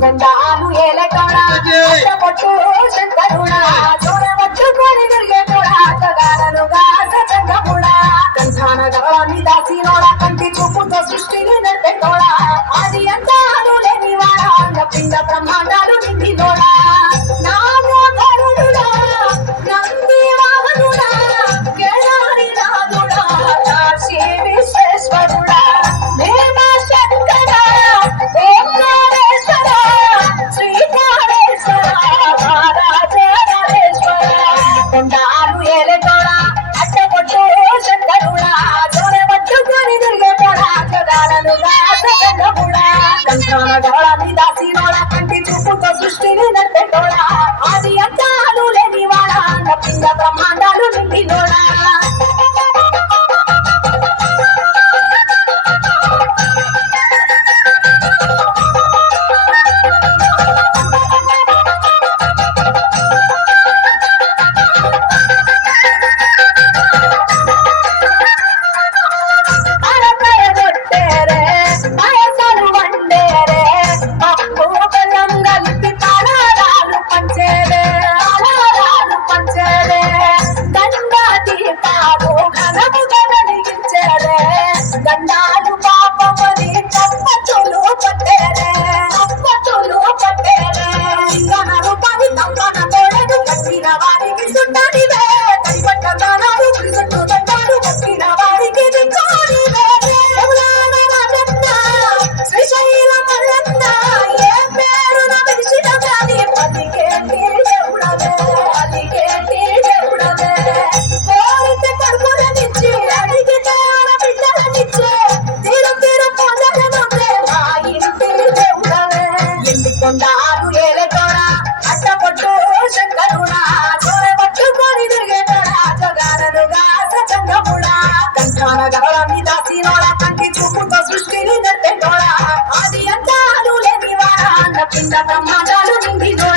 కొండాలు ఏలటోడా పట్టు శంకరుడా చూడబట్టుకొని తిరిగేటోడా జగాలనుగా సజంగముడా కంఠాన గర్వాన్ని దాసినోడా కంటి చూపుతో సృష్టిని నడిపెట్టోడా ఆది అంతాలు లేనివాడా పిండ బ్రహ్మాండాలు నిండినోడా నాగరుడా నంది వాహనుడా కేదారి నాథుడా కాశీ విశ్వేశ్వరుడా కొండాలు ఏలటోడా అట్టపట్టు శంకరుడా చూడబట్టుకొని తిరిగేటోడా జగాలనుగా సజంగముడా కంఠాన గౌరాన్ని దాసినోడా కంటి చూపుతో సృష్టిని నడిపెట్టోడా ఆది అంతాలు లేనివాడా పిండ బ్రహ్మాండాలు నిండినోడా గండాలు పాపమని తప్పచులు పట్టేరే తప్పచులు పట్టేరే గణలు పని తప్పన తోడదు కట్టిన వారికి సుట్టనివే కైపట్ట దానాలు చుట్టూ దండాలు కట్టిన వారికి దిక్కోనివే శ్రీశైల మల్లన్న ఏ పేరున పిలిచిన గాని పదికేంటి దేవుడవే పదికేంటి దేవుడవే కోరితే కడుపులనిచ్చి అడిగితే కొండాలు ఏలటోడా అట్టపట్టు శంకరుడా చూడబట్టుకొని తిరిగేటోడా జగాలనుగా సజంగముడా కంఠాన గౌరాన్ని దాసినోడా కంటి చూపుతో సృష్టిని నడిపెట్టోడా ఆది అంతాలు లేనివాడా పిండ బ్రహ్మాండాలు నిండినోడా